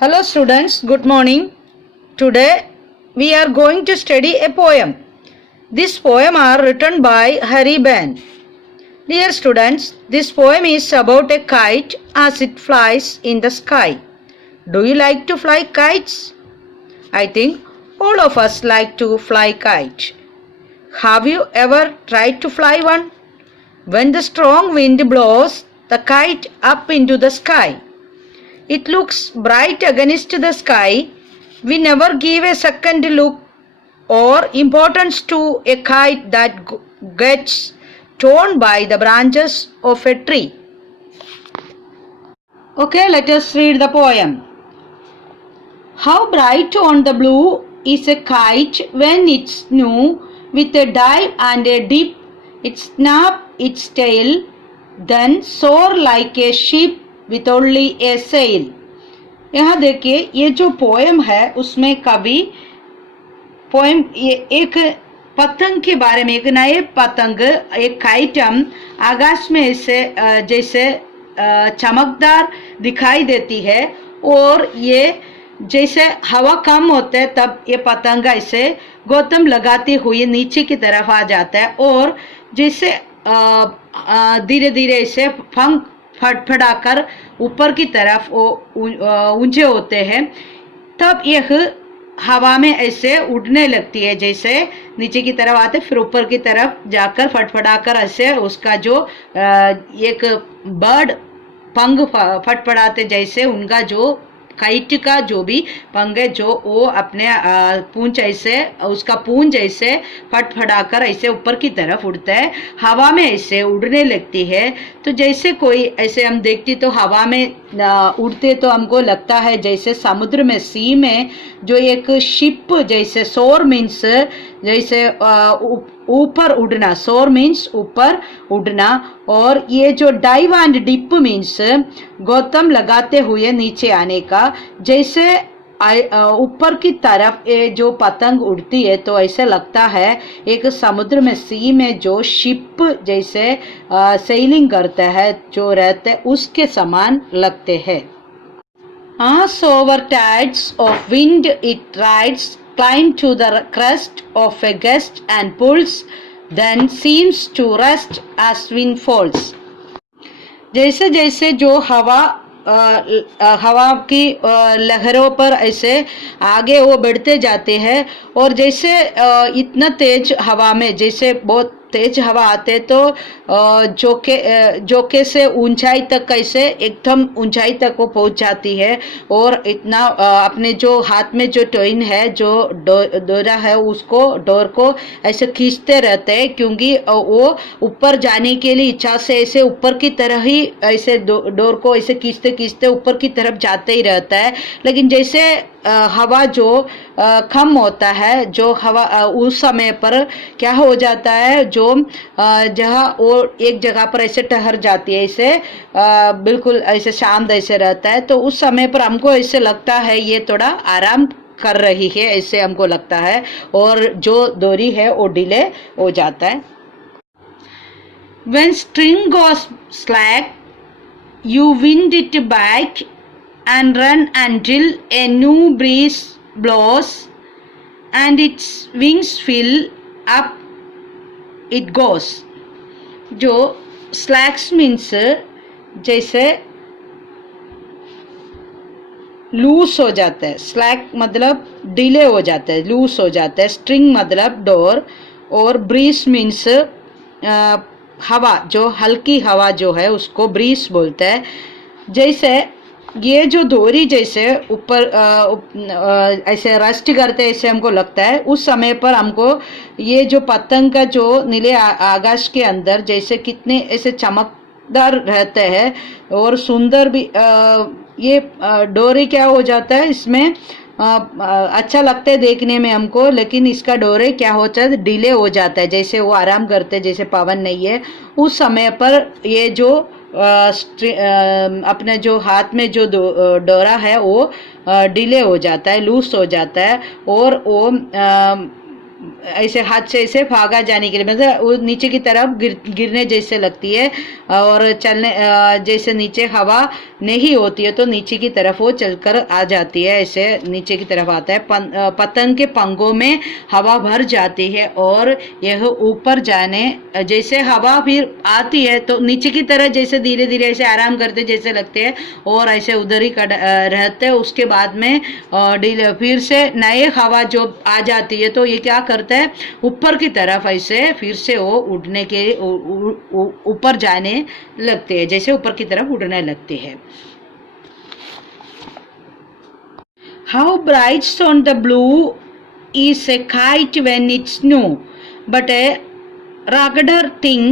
Hello students, good morning. Today we are going to study a poem. This poem are written by Hari Ben. Dear students, this poem is about a kite as it flies in the sky. Do you like to fly kites? I think all of us like to fly kite. Have you ever tried to fly one? When the strong wind blows the kite up into the sky, it looks bright against the sky. We never give a second look or importance to a kite that gets torn by the branches of a tree. Okay, let us read the poem. How bright on the blue is a kite when it's new, with a dive and a dip, it snaps its tail, then soar like a ship with only a sail. यहाँ देखिए, ये जो poem है उसमें कवि poem एक पतंग के बारे में, एक नए पतंग, एक काइटम आकाश में ऐसे जैसे चमकदार दिखाई देती है और ये जैसे हवा कम होता है तब ये पतंग ऐसे गौतम लगाते हुए नीचे की तरफ आ जाता है और जैसे धीरे धीरे ऐसे पंख फड़फड़ाकर ऊपर की तरफ ऊंचे होते हैं, तब यह हवा में ऐसे उड़ने लगती है। जैसे नीचे की तरफ आते फिर ऊपर की तरफ जाकर फड़फड़ाकर ऐसे उसका जो एक बर्ड पंख फड़फड़ाते जैसे उनका जो काइट का जो भी पंख है जो वो अपने पूंछ ऐसे उसका पूंछ ऐसे फड़फड़ाकर ऐसे ऊपर की तरफ उड़ता है, हवा में ऐसे उड़ने लगती है। तो जैसे कोई ऐसे हम देखते तो हवा में उड़ते तो हमको लगता है जैसे समुद्र में सी में जो एक शिप जैसे सोर मीन्स जैसे ऊपर उड़ना, सोर मीन्स ऊपर उड़ना, और ये जो डाइव एंड डिप मीन्स गौतम लगाते हुए नीचे आने का। जैसे ऊपर की तरफ ये जो पतंग उड़ती है तो ऐसे लगता है एक समुद्र में सी में जो शिप जैसे सेलिंग करता है जो रहते उसके समान लगते हैं। As over tides of wind it rides, climb to the crest of a gust and pulls, then seems to rest as wind falls. जैसे जैसे जो हवा की लहरों पर ऐसे आगे वो बढ़ते जाते हैं और जैसे इतना तेज हवा में जैसे बहुत तेज हवा आते तो जोके से ऊंचाई तक कैसे एकदम ऊंचाई तक वो पहुंच जाती है और इतना अपने जो हाथ में जो टोइन है जो डोरा है उसको डोर को ऐसे खींचते रहते हैं, क्योंकि वो ऊपर जाने के लिए इच्छा से ऐसे ऊपर की तरह ही ऐसे डोर को ऐसे खींचते खींचते ऊपर की तरफ जाते ही रहता है। लेकिन जैसे हवा जो कम होता है जो हवा उस समय पर क्या हो जाता है जो जहाँ वो एक जगह पर ऐसे ठहर जाती है ऐसे बिल्कुल ऐसे शांत ऐसे रहता है, तो उस समय पर हमको ऐसे लगता है ये थोड़ा आराम कर रही है, ऐसे हमको लगता है और जो डोरी है वो डिले हो जाता है। When string goes slack, you wind it back and run until a new breeze blows and its wings fill up it goes. जो slacks means जैसे लूज हो जाता है, स्लैक मतलब डिले हो जाता है, लूज हो जाता है, स्ट्रिंग मतलब डोर और ब्रीज मीन्स हवा, जो हल्की हवा जो है उसको ब्रीज बोलते हैं। जैसे ये जो डोरी जैसे ऊपर ऐसे रेस्ट करते ऐसे हमको लगता है, उस समय पर हमको ये जो पतंग का जो नीले आकाश के अंदर जैसे कितने ऐसे चमकदार रहते हैं और सुंदर भी ये डोरी क्या हो जाता है इसमें अच्छा लगता है देखने में हमको, लेकिन इसका डोरे क्या होता है डिले हो जाता है, जैसे वो आराम करते जैसे पवन नहीं है उस समय पर ये जो अपने जो हाथ में जो डोरा है वो डिले हो जाता है, लूज हो जाता है और वो ऐसे हाथ से ऐसे भागा जाने के लिए मतलब वो नीचे की तरफ गिरने जैसे लगती है और चलने जैसे नीचे हवा नहीं होती है तो नीचे की तरफ वो चलकर आ जाती है, ऐसे नीचे की तरफ आता है। पतंग के पंखों में हवा भर जाती है और यह ऊपर जाने, जैसे हवा फिर आती है तो नीचे की तरफ जैसे धीरे धीरे ऐसे आराम करते जैसे लगते हैं और ऐसे उधर ही रहते हैं। उसके बाद में फिर से नए हवा जो आ जाती है तो ये क्या करता है, ऊपर की तरफ ऐसे फिर से वो उड़ने के ऊपर जाने लगते हैं, जैसे ऊपर की तरफ उड़ने लगते हैं। How bright on the blue is a kite when it's new, but a ruggeder thing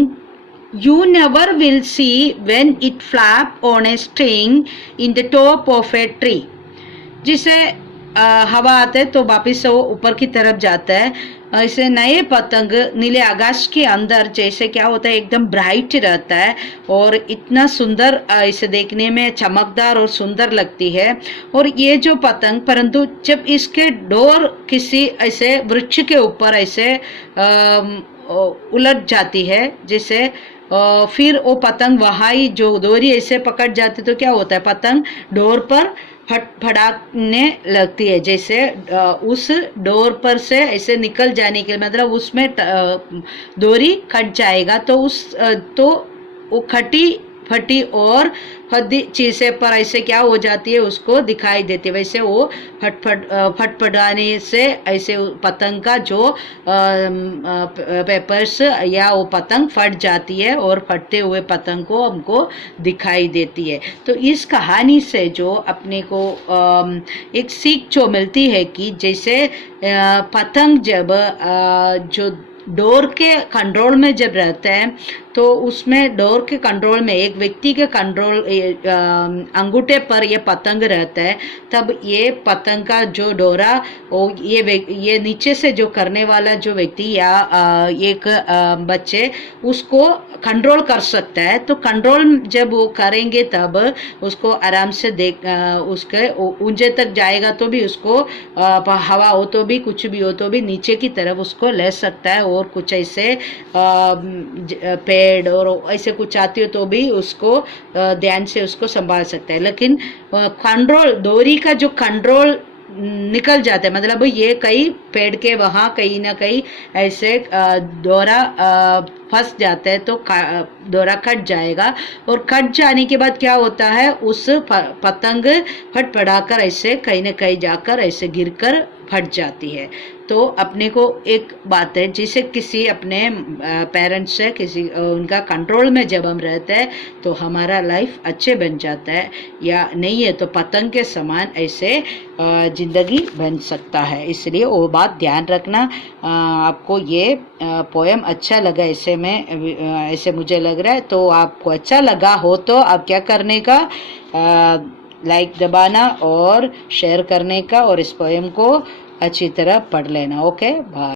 you never will see when it flap on a string in the top of a tree. जिसे हवा आते है तो वापिस वो ऊपर की तरफ जाता है। ऐसे नए पतंग नीले आकाश के अंदर जैसे क्या होता है, एकदम ब्राइट रहता है और इतना सुंदर, इसे देखने में चमकदार और सुंदर लगती है। और ये जो पतंग, परंतु जब इसके डोर किसी ऐसे वृक्ष के ऊपर ऐसे उलट जाती है, जिसे फिर वो पतंग वहाँ ही जो डोरी ऐसे पकड़ जाती तो क्या होता है, पतंग डोर पर फड़ाने लगती है। जैसे उस डोर पर से ऐसे निकल जाने के लिए, मतलब उसमें डोरी कट जाएगा तो तो वो फटी और फटी चीज़ें पर ऐसे क्या हो जाती है, उसको दिखाई देती है। वैसे वो फटफटाने से ऐसे पतंग का जो पेपर्स या वो पतंग फट जाती है और फटते हुए पतंग को हमको दिखाई देती है। तो इस कहानी से जो अपने को एक सीख जो मिलती है कि जैसे पतंग जब जो डोर के कंट्रोल में जब रहता है तो उसमें डोर के कंट्रोल में एक व्यक्ति के कंट्रोल अंगूठे पर ये पतंग रहता है, तब ये पतंग का जो डोरा ये नीचे से जो करने वाला जो व्यक्ति या एक बच्चे उसको कंट्रोल कर सकता है। तो कंट्रोल जब वो करेंगे तब उसको आराम से उसके ऊंचे तक जाएगा तो भी उसको हवा हो तो भी कुछ भी हो तो भी नीचे की तरफ उसको ले सकता है और कुछ ऐसे पेड़ और ऐसे कुछ आती हो तो भी उसको ध्यान से उसको संभाल सकता है। लेकिन कंट्रोल, डोरी का जो कंट्रोल निकल जाता है, मतलब ये कई पेड़ के वहाँ कहीं ना कहीं ऐसे डोरा फंस जाता है तो डोरा कट जाएगा और कट जाने के बाद क्या होता है, उस पतंग फटफटाकर ऐसे कहीं ना कहीं जाकर ऐसे गिरकर फट जाती है। तो अपने को एक बात है, जिसे किसी अपने पेरेंट्स से किसी उनका कंट्रोल में जब हम रहते हैं तो हमारा लाइफ अच्छे बन जाता है, या नहीं है तो पतंग के समान ऐसे ज़िंदगी बन सकता है। इसलिए वो बात ध्यान रखना। आपको ये पोएम अच्छा लगा ऐसे मुझे लग रहा है, तो आपको अच्छा लगा हो तो आप क्या करने का, लाइक दबाना और शेयर करने का और इस पोएम को अच्छी तरह पढ़ लेना। Okay, bye.